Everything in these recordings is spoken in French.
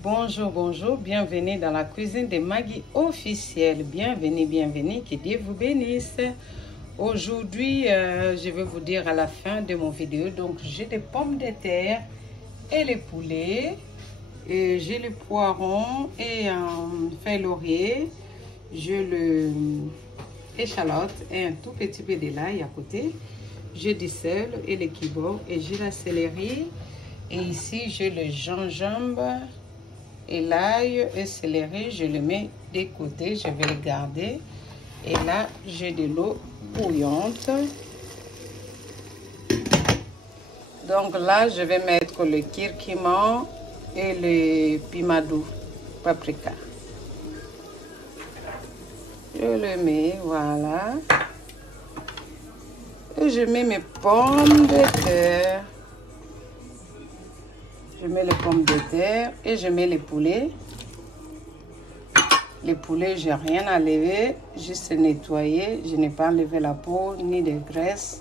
Bonjour, bonjour, bienvenue dans la cuisine de Maggie officielle. Bienvenue, bienvenue, que Dieu vous bénisse. Aujourd'hui, je vais vous dire à la fin de mon vidéo, donc j'ai des pommes de terre et les poulets, et j'ai le poiron et un fin laurier, j'ai le échalote et un tout petit peu de l'ail à côté, j'ai du sel et le kibon et j'ai la céleri, et ici j'ai le gingembre et l'ail et céleri, je le mets de côté, je vais le garder. Et là j'ai de l'eau bouillante, donc là je vais mettre le curcuma et le piment doux, paprika. Je le mets, voilà, et je mets mes pommes de terre. Je mets les pommes de terre et je mets les poulets. Les poulets, j'ai rien à enlever, juste nettoyer. Je n'ai pas enlevé la peau ni de graisse,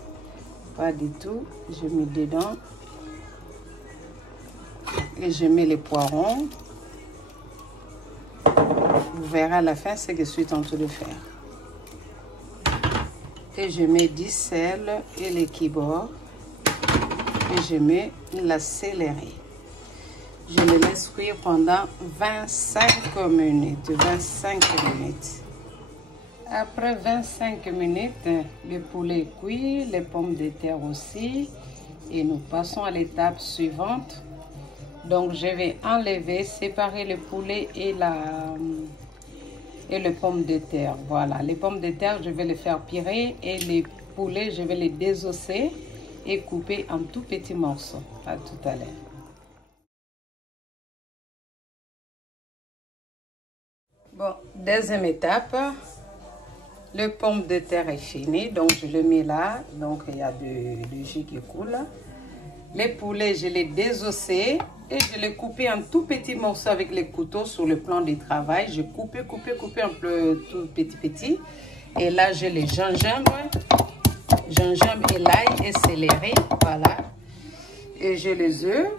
pas du tout. Je mets dedans et je mets les poivrons. Vous verrez à la fin ce que je suis en train de faire. Et je mets du sel et le kibon et je mets la céleri. Je le laisse cuire pendant 25 minutes. 25 minutes. Après 25 minutes, le poulet est cuit, les pommes de terre aussi. Et nous passons à l'étape suivante. Donc, je vais enlever, séparer le poulet et les pommes de terre. Voilà, les pommes de terre, je vais les faire pirer. Et les poulets, je vais les désosser et couper en tout petits morceaux. À tout à l'heure. Bon, deuxième étape, le pomme de terre est fini, donc je le mets là, donc il y a du jus qui coule. Les poulets, je les désossé et je les coupé en tout petits morceaux avec les couteaux sur le plan du travail. Je coupe un peu tout petit. Et là, j'ai les gingembre et l'ail et céleri, voilà. Et j'ai les œufs,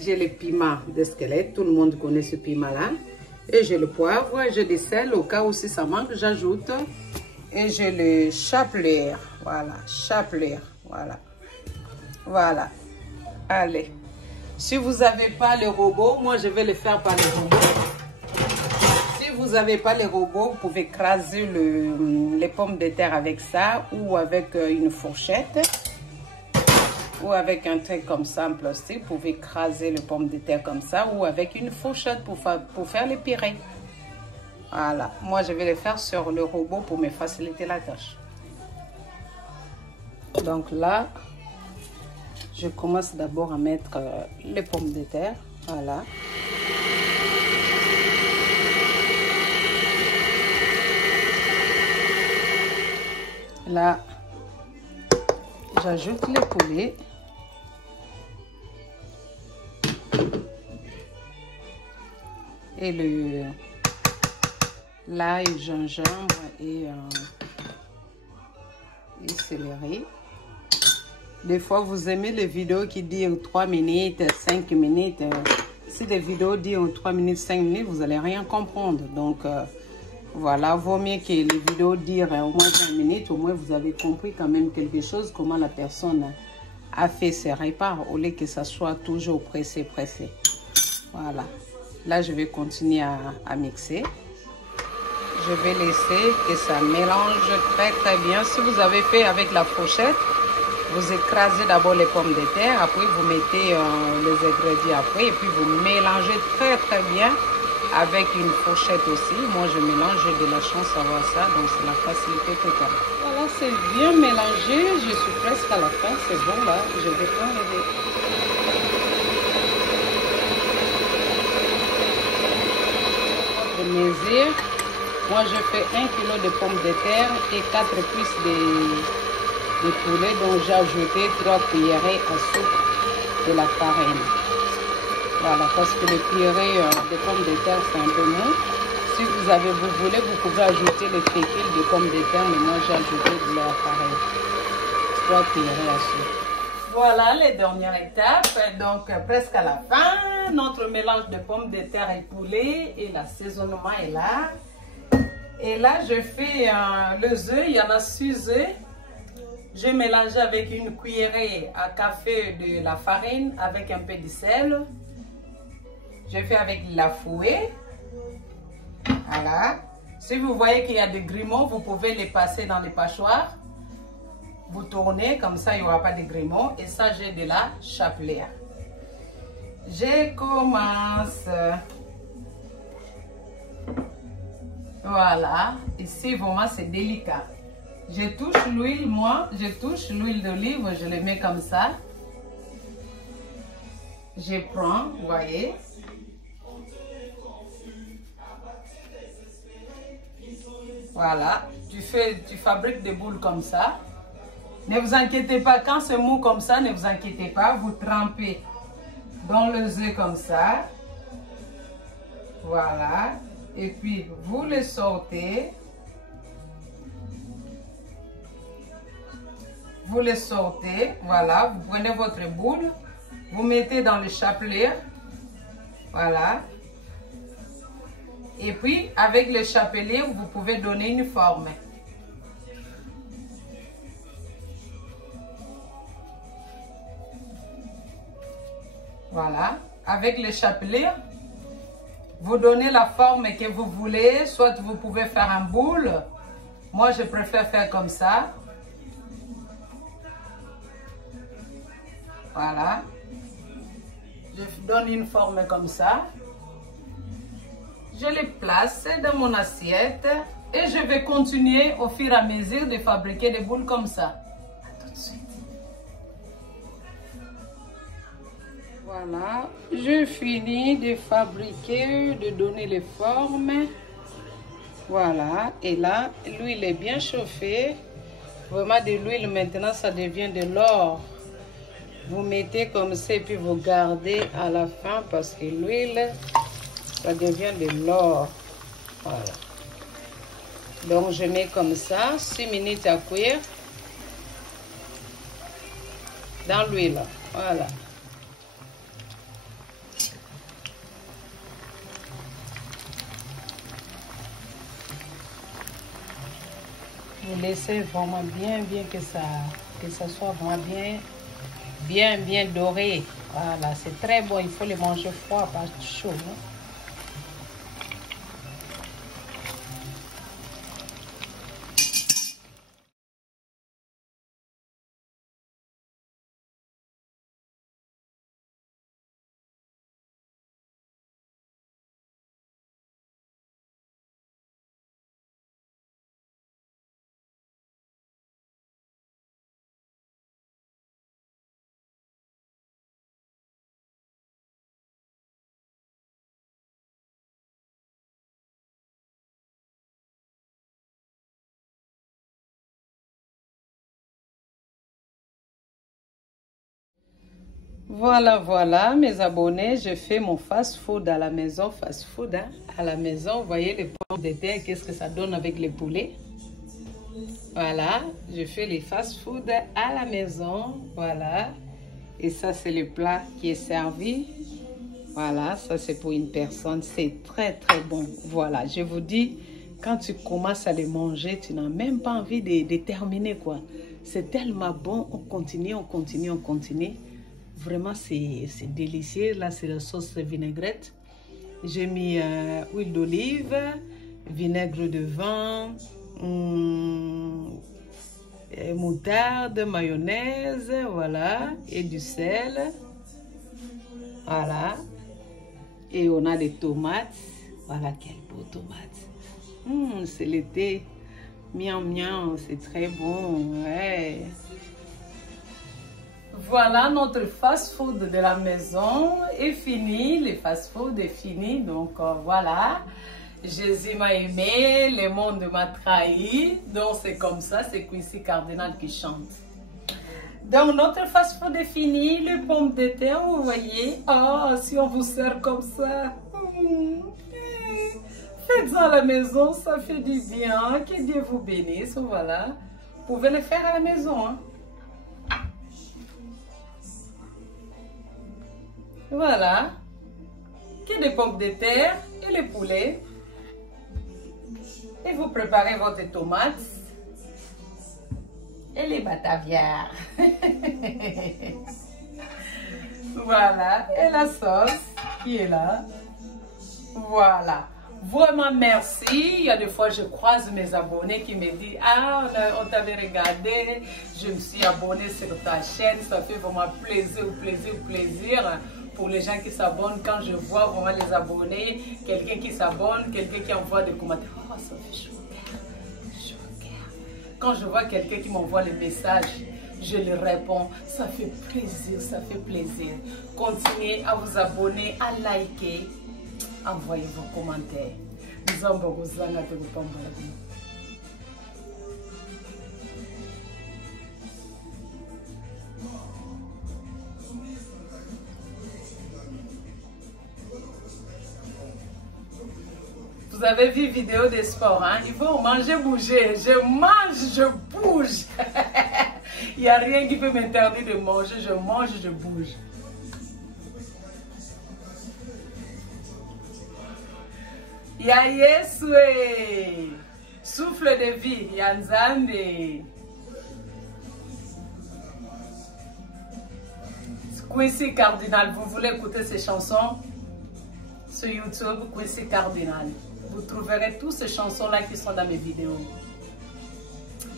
j'ai les piments de squelette, tout le monde connaît ce piment-là. Et j'ai le poivre, j'ai du sel, au cas où si ça manque, j'ajoute. Et j'ai le chapelure, voilà, chapelure, voilà. Voilà, allez. Si vous n'avez pas le robot, moi je vais le faire par le robot. Si vous n'avez pas le robot, vous pouvez écraser les pommes de terre avec ça ou avec une fourchette. Ou avec un truc comme ça en plastique, vous pouvez écraser les pommes de terre comme ça, ou avec une fourchette pour faire les purées. Voilà, moi je vais les faire sur le robot pour me faciliter la tâche. Donc là, je commence d'abord à mettre les pommes de terre, voilà. Là, j'ajoute les poulets. Et l'ail, gingembre et céleri. Des fois, vous aimez les vidéos qui disent 3 minutes, 5 minutes. Si les vidéos disent 3 minutes, 5 minutes, vous n'allez rien comprendre. Donc, voilà, vaut mieux que les vidéos disent au moins 5 minutes. Au moins, vous avez compris quand même quelque chose, comment la personne a fait ses repas, au lieu que ça soit toujours pressé. Voilà. Là, je vais continuer à mixer. Je vais laisser que ça mélange très bien. Si vous avez fait avec la fourchette, vous écrasez d'abord les pommes de terre, après vous mettez les ingrédients après, et puis vous mélangez très bien avec une fourchette aussi. Moi, je mélange, j'ai de la chance à voir ça, donc c'est la facilité totale. Voilà, c'est bien mélangé. Je suis presque à la fin, c'est bon là. Je vais enlever. Mesure, moi je fais 1 kg de pommes de terre et 4 cuisses de poulet, donc j'ai ajouté 3 cuillerées à soupe de la farine. Voilà, parce que le purée de pommes de terre c'est un peu mou. Si vous voulez, vous pouvez ajouter les fécules de pommes de terre, mais moi j'ai ajouté de la farine. 3 cuillerées à soupe. Voilà les dernières étapes, donc presque à la fin, notre mélange de pommes de terre et poulet et l'assaisonnement est là. Et là je fais les œufs, il y en a 6 œufs. Je mélange avec une cuillerée à café de la farine avec un peu de sel. Je fais avec la fouet. Voilà. Si vous voyez qu'il y a des grumeaux, vous pouvez les passer dans les pochoirs. Vous tournez, comme ça il n'y aura pas de grumeaux. Et ça, j'ai de la chapelure. Je commence. Voilà. Ici, vraiment, c'est délicat. Je touche l'huile, moi, je touche l'huile d'olive, je le mets comme ça. Je prends, vous voyez. Voilà, tu fabriques des boules comme ça. Ne vous inquiétez pas, quand c'est mou comme ça, ne vous inquiétez pas, vous trempez dans le œuf comme ça. Voilà, et puis vous les sortez. Vous les sortez, voilà, vous prenez votre boule, vous mettez dans le chapelet, voilà. Et puis, avec le chapelet, vous pouvez donner une forme. Voilà, avec le chapelet, vous donnez la forme que vous voulez, soit vous pouvez faire un boule. Moi, je préfère faire comme ça. Voilà, je donne une forme comme ça. Je les place dans mon assiette et je vais continuer au fur et à mesure de fabriquer des boules comme ça. À tout de suite. Voilà, je finis de fabriquer, de donner les formes. Voilà, et là, l'huile est bien chauffée. Vraiment de l'huile, maintenant ça devient de l'or. Vous mettez comme ça et puis vous gardez à la fin parce que l'huile, ça devient de l'or. Voilà. Donc je mets comme ça, 6 minutes à cuire dans l'huile. Voilà. Vous laissez vraiment bien que ça soit vraiment bien doré. Voilà, c'est très bon. Il faut les manger froid, pas chaud. Hein? Voilà mes abonnés, je fais mon fast-food à la maison, fast-food hein, à la maison. Vous voyez les pommes de terre, qu'est-ce que ça donne avec les poulets. Voilà, je fais les fast-food à la maison, voilà. Et ça c'est le plat qui est servi. Voilà, ça c'est pour une personne, c'est très bon. Voilà, je vous dis, quand tu commences à les manger, tu n'as même pas envie de terminer quoi. C'est tellement bon, on continue. Vraiment, c'est délicieux. Là, c'est la sauce vinaigrette. J'ai mis huile d'olive, vinaigre de vin, moutarde, mayonnaise, voilà, et du sel. Voilà. Et on a des tomates. Voilà, quelle beau tomate. C'est l'été. Miam, c'est très bon. Ouais. Voilà, notre fast-food de la maison est fini. Le fast-food est fini. Donc, voilà. Jésus m'a aimé, le monde m'a trahi. Donc, c'est comme ça, c'est Quincy Cardinal qui chante. Donc, notre fast-food est fini. Les pommes de terre, vous voyez. Oh, si on vous sert comme ça. Faites-en à la maison, ça fait du bien. Que Dieu vous bénisse. Voilà. Vous pouvez le faire à la maison, hein. Voilà. Que des pommes de terre et les poulets. Et vous préparez votre tomate et les batavières. Voilà. Et la sauce qui est là. Voilà. Vraiment merci. Il y a des fois je croise mes abonnés qui me disent ah on t'avait regardé, je me suis abonné sur ta chaîne, ça fait vraiment plaisir pour les gens qui s'abonnent. Quand je vois vraiment les abonnés, quelqu'un qui s'abonne, quelqu'un qui envoie des commentaires, oh ça fait chaud au cœur. Quand je vois quelqu'un qui m'envoie les messages, je lui réponds, ça fait plaisir, ça fait plaisir. Continuez à vous abonner, à liker. Envoyez vos commentaires. Vous avez vu vidéo de sport, hein? Il faut manger, bouger. Je mange, je bouge. Il n'y a rien qui peut m'interdire de manger. Je mange, je bouge. Ya Yesue, souffle de vie, ya Nzambe. Quincy Cardinal, vous voulez écouter ces chansons sur YouTube, Quincy Cardinal. Vous trouverez toutes ces chansons-là qui sont dans mes vidéos.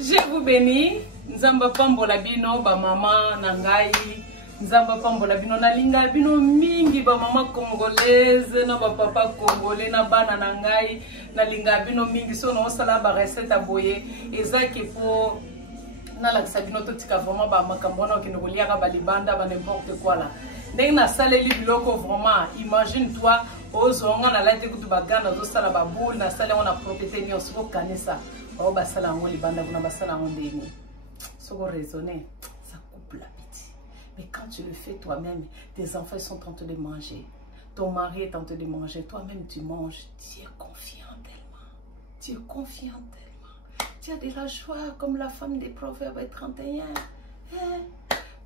Je vous bénis. Nzamba pambola bino, ba mama nangai. Nzamba pambola bino na linga bino mingi ba mama congolaise na ba papa congolais na bana nangai na linga bino mingi so no sala ba recette aboye ezaki po na la sabino to tika vraiment ba makambo na kino kolia ba libanda ba n'importe quoi là ndenge na saleli biloko vraiment imagine toi ozonga na lati kutu baganda zo sala ba boule na sala on a propriété nyonso ko kanisa o ba sala ngo libanda kuna ba sala ngo ndeni so ko raisonner ça coupe la. Mais quand tu le fais toi-même, tes enfants sont en train de manger. Ton mari est en train de manger. Toi-même, tu manges. Tu es confiant tellement. Tu es confiant tellement. Tu as de la joie comme la femme des Proverbes 31.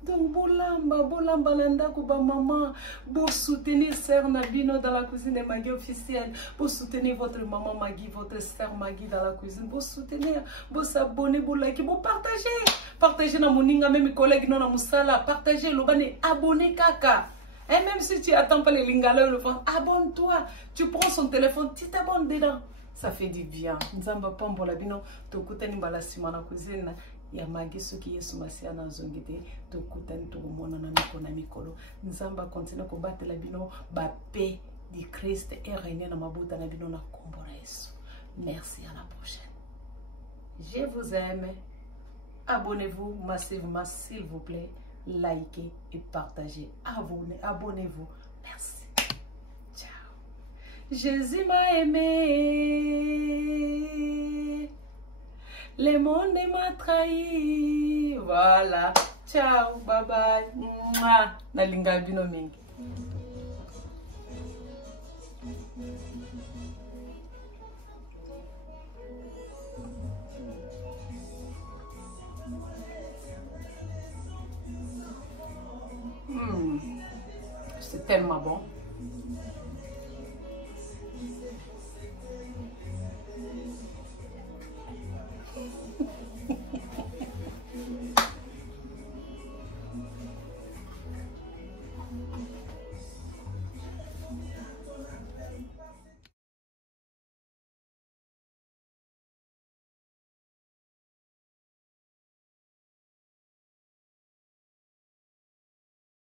Donc, bolamba landa kuba maman. Pour soutenir Sœur Nabino dans la cuisine de Maggie officielle. Pour soutenir votre maman Maggie, votre Sœur Maggie dans la cuisine. Pour soutenir, pour s'abonner, pour liker, pour partager. Partagez dans mon ninga, même mes collègues non dans musala. Partagez le bane, abonnez kaka. Et même si tu attends pas les lingala le font, abonne-toi. Tu prends son téléphone, tu t'abonnes dedans. Ça fait du bien. Nzamba pambola bino, tokutani balasima na cuisine. Ya magi soki yesu masia na zongite tokutani tokomona na mikolo na mikolo. Nzamba continue ko batela bino ba paix du Christ et régner na mabuta na bino na kombo na Yesu. Merci, à la prochaine. Je vous aime. Abonnez-vous massivement s'il vous plaît. Likez et partagez. Abonnez-vous. Merci. Ciao. Jésus m'a aimé. Le monde m'a trahi. Voilà. Ciao. Bye bye. Nalinga bino mingi. C'est tellement bon.